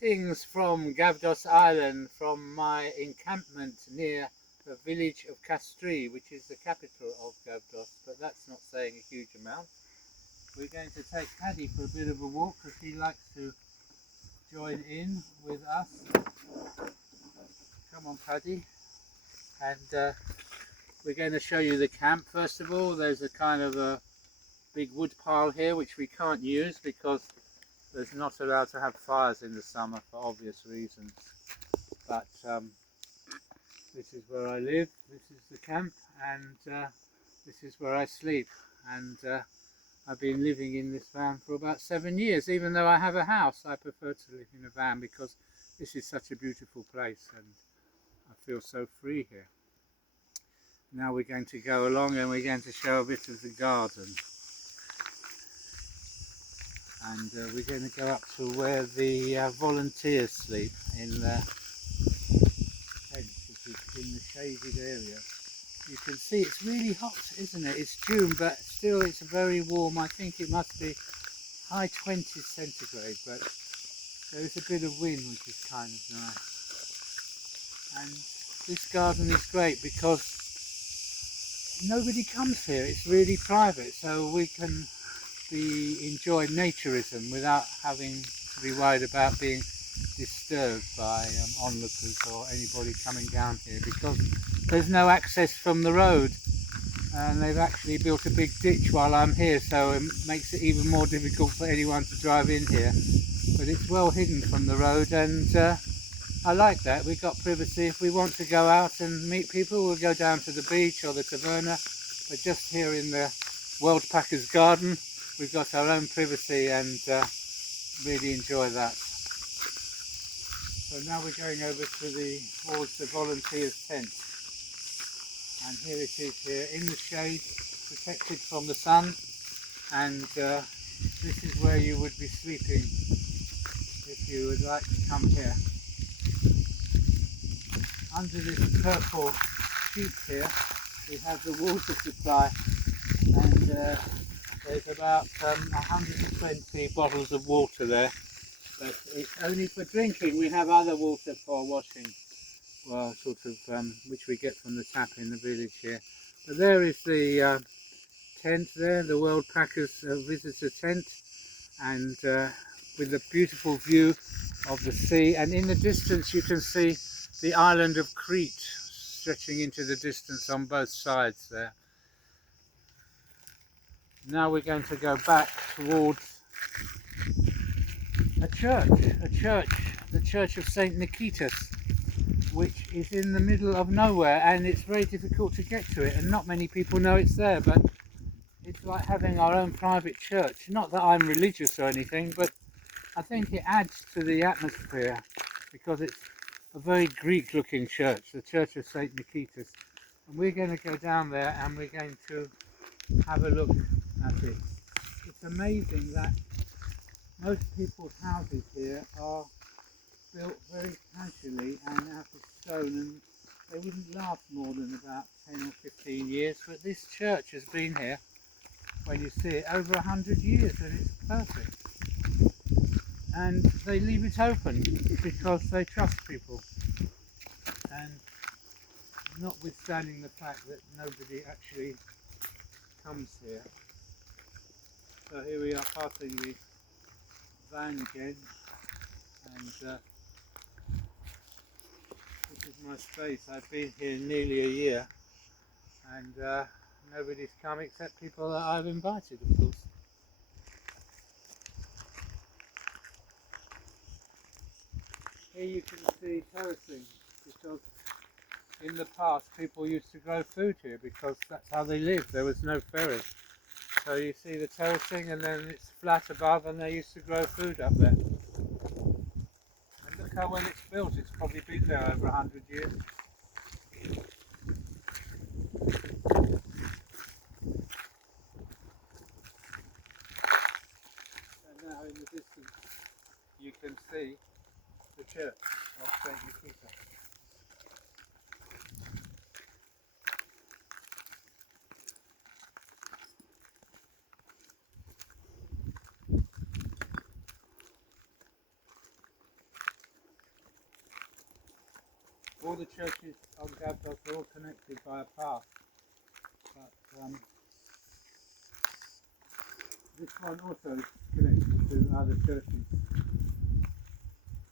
Things from Gavdos Island, from my encampment near the village of Castries, which is the capital of Gavdos, but that's not saying a huge amount. We're going to take Paddy for a bit of a walk because he likes to join in with us. Come on, Paddy. And we're going to show you the camp. First of all, there's a kind of a big wood pile here which we can't use because there's not allowed to have fires in the summer for obvious reasons. But this is where I live, this is the camp, and this is where I sleep. And I've been living in this van for about 7 years. Even though I have a house, I prefer to live in a van because this is such a beautiful place and I feel so free here. Now we're going to go along and we're going to show a bit of the garden. And we're going to go up to where the volunteers sleep in the tent, which is in the shaded area. You can see it's really hot, isn't it? It's June, but still it's very warm. I think it must be high 20s centigrade, but there is a bit of wind, which is kind of nice. And this garden is great because nobody comes here. It's really private, so we can enjoy naturism without having to be worried about being disturbed by onlookers or anybody coming down here, because there's no access from the road and they've actually built a big ditch while I'm here, so it makes it even more difficult for anyone to drive in here. But it's well hidden from the road, and I like that. We've got privacy. If we want to go out and meet people, we'll go down to the beach or the taverna, but just here in the Worldpackers garden we've got our own privacy and really enjoy that. So now we're going over towards the volunteers' tent, and here it is, here in the shade, protected from the sun, and this is where you would be sleeping if you would like to come here. Under this purple sheet here we have the water supply, and there's about 120 bottles of water there, but it's only for drinking. We have other water for washing, well, sort of, which we get from the tap in the village here. But there is the tent there, the Worldpackers visitor tent, and with a beautiful view of the sea, and in the distance you can see the island of Crete stretching into the distance on both sides there. Now we're going to go back towards a church, the Church of St. Nikitas, which is in the middle of nowhere, and it's very difficult to get to it, and not many people know it's there, but it's like having our own private church. Not that I'm religious or anything, but I think it adds to the atmosphere because it's a very Greek looking church, the Church of St. Nikitas. And we're going to go down there and we're going to have a look at it. It's amazing that most people's houses here are built very casually and out of stone, and they wouldn't last more than about 10 or 15 years, but this church has been here, when you see it, over 100 years, and it's perfect. And they leave it open because they trust people, and notwithstanding the fact that nobody actually comes here. So here we are passing the van again, and this is my space. I've been here nearly a year, and nobody's come except people that I've invited, of course. Here you can see terracing, because in the past people used to grow food here because that's how they lived. There was no ferry. So you see the terracing, and then it's flat above, and they used to grow food up there. And look how well it's built. It's probably been there over 100 years. And now in the distance you can see the church of St. Nikitas. All the churches on Gavdos are all connected by a path, but this one also is connected to other churches.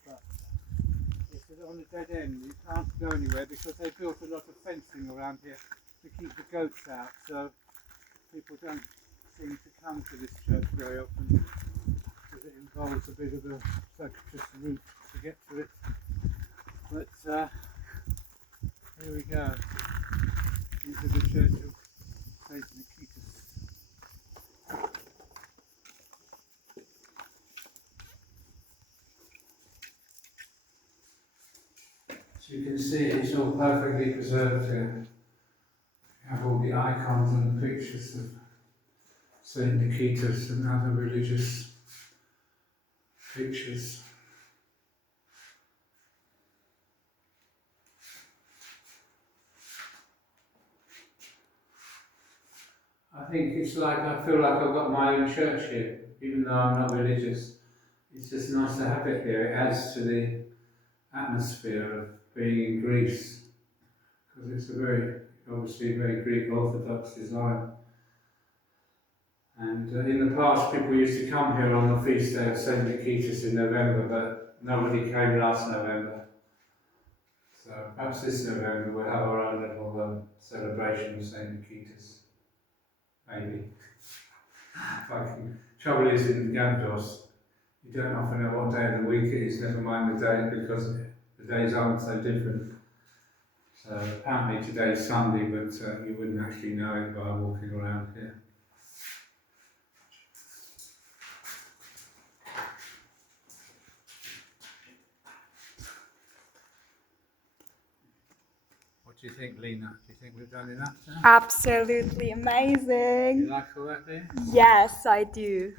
But it's on a dead end. You can't go anywhere because they built a lot of fencing around here to keep the goats out. So people don't seem to come to this church very often because it involves a bit of a circuitous route to get to it. But here we go. These are the church of St. Nikitas. As you can see, it's all perfectly preserved here. You have all the icons and the pictures of St. Nikitas and other religious pictures. I think it's like I feel like I've got my own church here, even though I'm not religious. It's just nice to have it here. It adds to the atmosphere of being in Greece, because it's a obviously very Greek Orthodox design. And in the past, people used to come here on the feast day of St. Nikitas in November, but nobody came last November. So perhaps this November we'll have our own little celebration of St. Nikitas. Maybe. Trouble is in Gavdos, you don't often know what day of the week it is, never mind the day, because the days aren't so different. So apparently today's Sunday, but you wouldn't actually know it by walking around here. What do you think, Lena? Do you think we've done enough now? Absolutely amazing. You like all that there? Yes, I do.